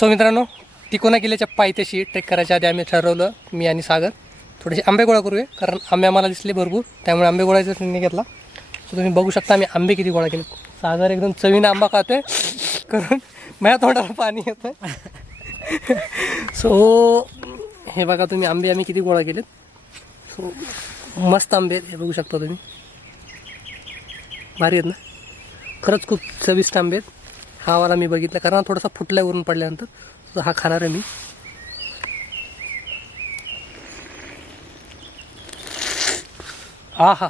So मित्रांनो तिकोना किल्ल्याच्या पायथ्याशी ट्रेक करायच्या आधी आम्ही ठरवलं मी आणि सागर थोडेसे आंबे गोळा करूया कारण आंबे आम्हाला दिसले भरपूर त्यामुळे आंबे गोळायचा त्यांनी घेतला. सो तुम्ही बघू शकता आम्ही आंबे किती गोळा केले. सागर एकदम चवीनं आंबा खातोय करून माझ्या तोंडाला पाणी येतं सो हे बघा तुम्ही आंबे आम्ही किती गोळा केलेत. सो मस्त आंबे आहेत हे बघू शकता तुम्ही. भारी आहेत ना? खरंच खूप चविष्ट आंबे आहेत. खावाला मी बघितला कारण हा थोडासा फुटल्यावरून पडल्यानंतर. हा खाणार आहे मी. हा हा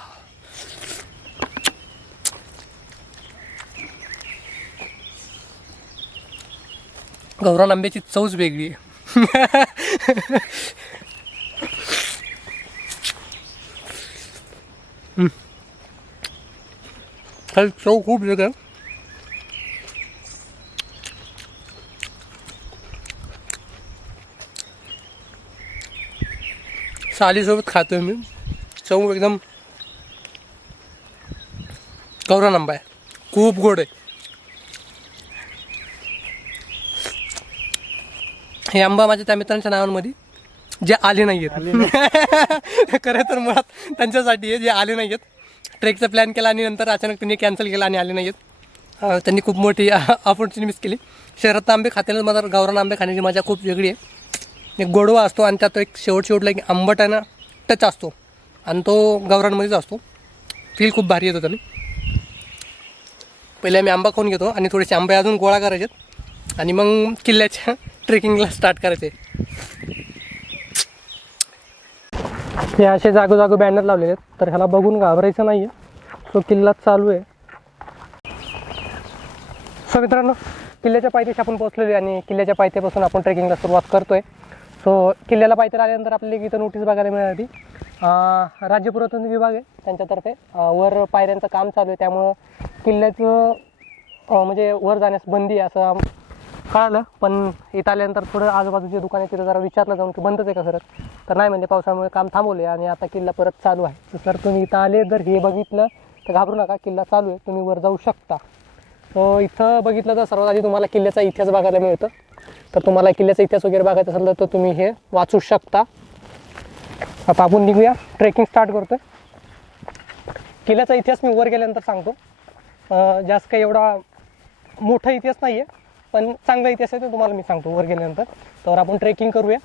गौरान आंब्याची चवच वेगळी आहे. चव खूप वेगळं सालीसोबत खातोय मी. चव एकदम गौरान आंबा आहे. खूप गोड आहे. हे आंबा माझ्या त्या मित्रांच्या नावांमध्ये जे आले नाही आहेत खरं तर मुळात त्यांच्यासाठी आहे जे आले नाही आहेत ट्रेकचा प्लॅन केला आणि नंतर अचानक त्यांनी कॅन्सल केला आणि आले नाही आहेत त्यांनी खूप मोठी ऑपॉर्च्युनिटी मिस केली. शहरात आंबे खात्याला मला गावरान आंबे खाण्याची मजा खूप वेगळी आहे. एक गोडवा असतो आणि त्यात एक शेवट शेवटला एक आंबट आहे ना टच असतो. आणि तो गवरांमध्येच असतो. फील खूप भारी येतो त्याने. पहिले आम्ही आंबा खाऊन घेतो आणि थोडेसे आंबे अजून गोळा करायचे आणि मग किल्ल्याच्या ट्रेकिंगला स्टार्ट करायचे. हे असे जागोजागो बॅनर लावलेले आहेत. तर ह्याला बघून घाबरायचं नाही आहे तो किल्ला चालू आहे. सो मित्रांनो किल्ल्याच्या पायथ्याशी आपण पोहोचलेलो आहे आणि किल्ल्याच्या पायथ्यापासून आपण ट्रेकिंगला सुरुवात करतोय. सो किल्ल्याला पायथ्याला आल्यानंतर आपल्याला इथं नोटीस बघायला मिळाली अं, राज्य पुरातन विभाग आहे त्यांच्यातर्फे. वर पायऱ्यांचं काम चालू आहे. त्यामुळं किल्ल्याचं म्हणजे वर जाण्यास बंदी आहे असं कळालं. पण इथं आल्यानंतर थोडं आजूबाजूचे दुकान आहे तिथं जरा विचारलं जाऊन की बंदच आहे का सर तर नाही म्हणजे पावसामुळे काम थांबवले आणि आता किल्ला परत चालू आहे. तर सर तुम्ही इथं आले जर हे बघितलं तर घाबरू नका. किल्ला चालू आहे. तुम्ही वर जाऊ शकता. इथं बघितलं तर सर्वात आधी तुम्हाला किल्ल्याचा इतिहास बघायला मिळतं. तर तुम्हाला किल्ल्याचा इतिहास वगैरे बघायचा असेल तर तुम्ही हे वाचू शकता. आता आपण निघूया. ट्रेकिंग स्टार्ट करतो किल्ल्याचा इतिहास मी वर गेल्यानंतर सांगतो. जास्त काही एवढा मोठा इतिहास नाही आहे पण चांगला इतिहास आहे तो तुम्हाला मी सांगतो वर गेल्यानंतर. तर आपण ट्रेकिंग करूया.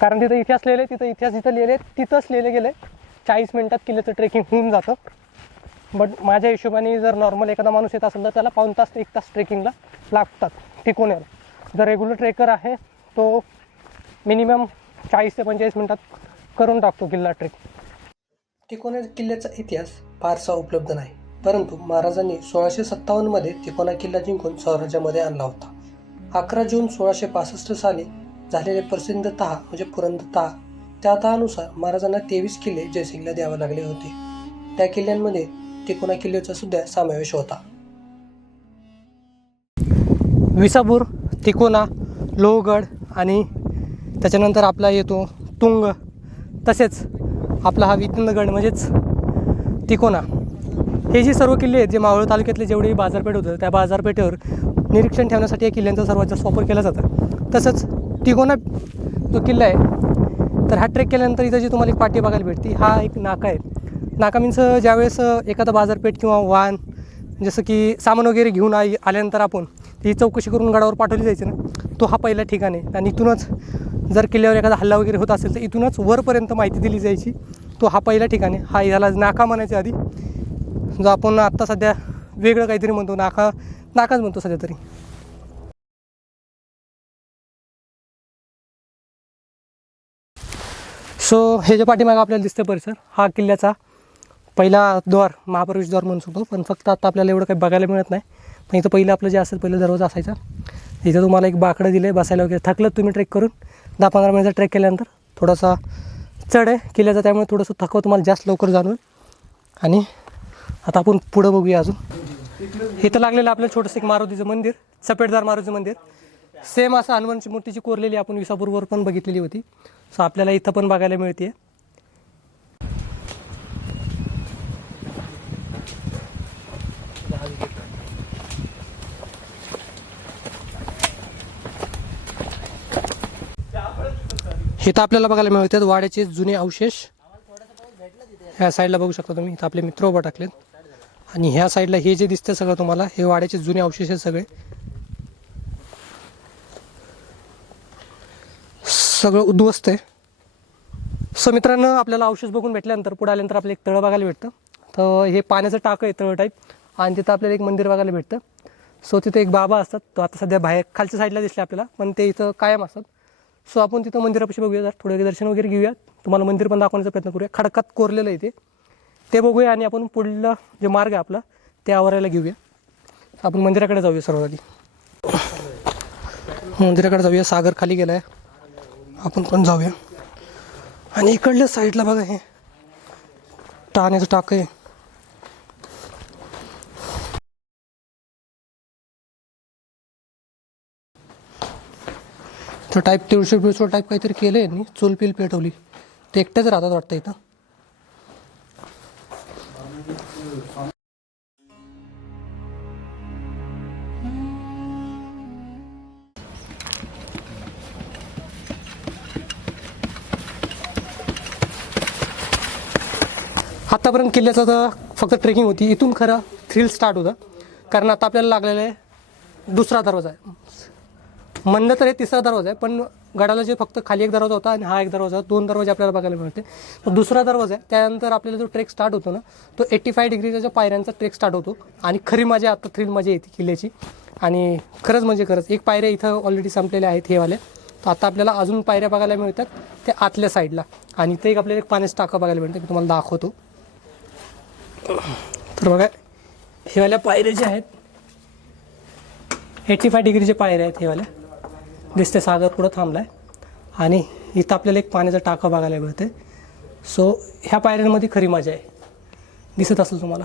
कारण तिथं इतिहास लिहिले तिथं इतिहास जिथं लिहिले तिथंच लिहिले गेले चाळीस मिनटात किल्ल्याचं ट्रेकिंग होऊन जातं. बट माझ्या हिशोबाने जर नॉर्मल एखादा माणूस येत असेल तर त्याला पाऊन तास ते एक तास ट्रेकिंगला लागतात टिकून जर रेग्युलर ट्रेकर आहे तो मिनिमम चाळीस ते पंचेचाळीस मिनटात करून टाकतो किल्ला ट्रेक तिकोना किल्ल्याचा इतिहास फारसा उपलब्ध नाही. परंतु महाराजांनी सोळाशे सत्तावन्नमध्ये तिकोना किल्ला जिंकून स्वराज्यामध्ये आणला होता. अकरा जून सोळाशे पासष्ट साली झालेले प्रसिद्ध तहा म्हणजे पुरंद तहा त्या तहानुसार महाराजांना तेवीस किल्ले जयसिंगला द्यावे लागले होते. त्या किल्ल्यांमध्ये तिकोना किल्ल्याचा सुद्धा समावेश होता. विसापूर तिकोना लोहगड आणि त्याच्यानंतर आपला येतो तुंग. तसेच आपला हा वितंदगड म्हणजेच तिकोना. हे जे सर्व किल्ले आहेत जे मावळ तालुक्यातले जेवढे बाजारपेठ होतं त्या बाजारपेठेवर निरीक्षण ठेवण्यासाठी या किल्ल्यांचा सर्वात जास्त वापर केला जातं. तसंच तिकोना जो किल्ला आहे तर हा ट्रेक केल्यानंतर इथं जी तुम्हाला एक पाठी बघायला भेटते हा एक नाका आहे. नाका मीन्स ज्यावेळेस एखादा बाजारपेठ किंवा वाहन जसं की सामान वगैरे घेऊन आई आल्यानंतर आपण ती चौकशी करून गडावर पाठवली जायची ना तो हा पहिला ठिकाण आहे. आणि इथूनच जर किल्ल्यावर एखादा हल्ला वगैरे होत असेल तर इथूनच वरपर्यंत माहिती दिली जायची तो हा पहिला ठिकाण आहे. हा याला नाका म्हणायच्या आधी जो आपण आत्ता सध्या वेगळं काहीतरी म्हणतो नाका नाकाच म्हणतो सध्या तरी. सो हे जे पाठीमागं आपल्याला दिसतं परिसर हा किल्ल्याचा पहिला द्वार महाप्रवेश द्वार म्हणू शकतो पण फक्त आता आपल्याला एवढं काही बघायला मिळत नाही. पण इथं पहिलं आपलं जे असेल पहिलं दरवाजा असायचा. इथं तुम्हाला एक बाकडं दिलं आहे बसायला वगैरे थकलं तुम्ही ट्रेक करून दहा पंधरा मिनिटचा ट्रेक केल्यानंतर थोडासा चढ आहे किल्ल्याचा त्यामुळे थोडंसं थकवा तुम्हाला जास्त लवकर जाणवेल. आणि आता आपण पुढं बघूया अजून. इथं लागलेलं आपलं छोटंसं एक मारुतीचं मंदिर चपेटदार मारुतीचं मंदिर. सेम असं हनुमानची मूर्तीची कोरलेली आपण विसापूरवर पण बघितलेली होती. सो आपल्याला इथं पण बघायला मिळते हे तर आपल्याला बघायला मिळतात वाड्याचे जुने अवशेष ह्या साईडला बघू शकता तुम्ही. इथं आपले मित्र उभं टाकलेत. आणि ह्या साईडला हे जे दिसतं सगळं तुम्हाला हे वाड्याचे जुने अवशेष आहेत सगळे. सगळं उद्ध्वस्त आहे. सो मित्रांनो आपल्याला अवशेष बघून भेटल्यानंतर पुढे आल्यानंतर आपलं एक तळं बघायला भेटतं. तर हे पाण्याचं टाकं आहे तळं टाईप आणि तिथं आपल्याला एक मंदिर बघायला भेटतं. सो तिथे एक बाबा असतात. तो आता सध्या बाहेर खालच्या साईडला दिसले आपल्याला पण ते इथं कायम असतात. सो आपण तिथं मंदिरापाशी बघूया जर. थोडं दर्शन वगैरे घेऊया तुम्हाला मंदिर पण दाखवण्याचा प्रयत्न करूया. खडकात कोरलेलं आहे ते. ते बघूया आणि आपण पुढलं जे मार्ग आहे आपला ते आवरायला घेऊया. आपण मंदिराकडे जाऊया सर्व आधी मंदिराकडे जाऊया. सागर खाली गेला आहे आपण पण जाऊया. आणि इकडल्या साईडला बघा हे. टाण्याचं टाक आहे. तर टाईप तिळशे पिळसो टाईप काहीतरी केलं आहे यांनी. चूल पिल पेटवली. ते एकटेच राहतात वाटतं इथं. आत्तापर्यंत किल्ल्याचं तर फक्त ट्रेकिंग होती. इथून खरं थ्रिल स्टार्ट होतं. कारण आता आपल्याला लागलेलं आहे दुसरा दरवाजा आहे. म्हणलं तर हे तिसरा दरवाजा आहे पण गडाला जे फक्त खाली एक दरवाजा होता आणि हा एक दरवाजा होता. दोन दरवाजे आपल्याला बघायला मिळते. तो दुसरा दरवाजा आहे त्यानंतर आपल्याला जो ट्रेक स्टार्ट होतो ना तो एट्टी फाय डिग्रीच्या ज्या पायऱ्यांचा ट्रेक स्टार्ट होतो आणि खरी मजा आता थ्रिल मजा येते किल्ल्याची. आणि खरंच म्हणजे खरंच एक पायऱ्या इथं ऑलरेडी संपलेल्या आहेत हेवाल्या तर आता आपल्याला अजून पायऱ्या बघायला मिळतात त्या आतल्या साईडला आणि ते एक आपल्याला एक पाण्याचं टाकं बघायला मिळतं मी तुम्हाला दाखवतो. तर बघा हेवाल्या पायऱ्या ज्या आहेत एट्टी फाय डिग्रीचे पायऱ्या आहेत हेवाल्या दिसते सागर पुढं थांबला आहे आणि इथं आपल्याला एक पाण्याचा टाका बघायला मिळते सो ह्या पायऱ्यांमध्ये खरी मजा आहे. दिसत असेल तुम्हाला?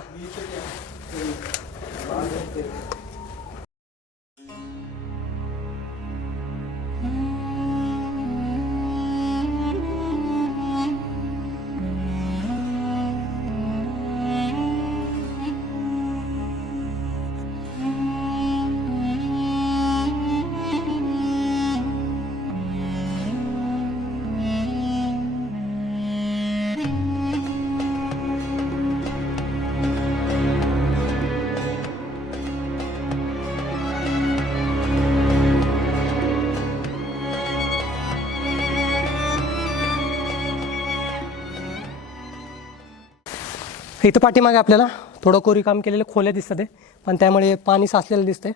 इथं पाठीमागे आपल्याला थोडं कोरी काम केलेलं खोल्या दिसतं आहे पण त्यामुळे पाणी साचलेलं दिसतंय.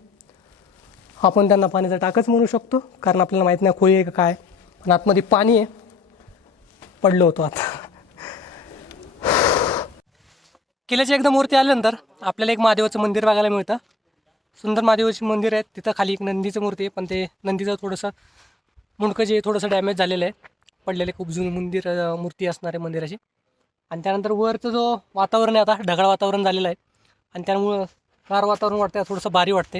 आपण त्यांना पाण्याचा टाकच म्हणू शकतो कारण आपल्याला माहीत नाही खोली आहे का काय. पण आतमध्ये पाणी आहे. पडलो होतो आता. किल्ल्याची एकदा मूर्ती आल्यानंतर आपल्याला एक महादेवाचं मंदिर बघायला मिळतं. सुंदर महादेवाची मंदिर आहे. तिथं खाली एक नंदीचं मूर्ती आहे. पण ते नंदीचं थोडंसं मुंडकं जे थोडंसं डॅमेज झालेलं आहे. पडलेले खूप जुनी मंदिर मूर्ती असणार आहे मंदिराची आणि त्यानंतर वरचं जो वातावरण आहे आता ढगाळ वातावरण झालेलं आहे. आणि त्यामुळं गार वातावरण वाटतं थोडंसं भारी वाटते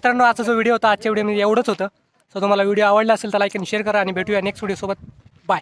मित्रांनो आजचा जो व्हिडिओ होता आजच्या व्हिडिओमध्ये एवढंच होतं. सो तुम्हाला व्हिडिओ आवडला असेल तर लाईक आणि शेअर करा आणि भेटूया नेक्स्ट व्हिडिओसोबत बाय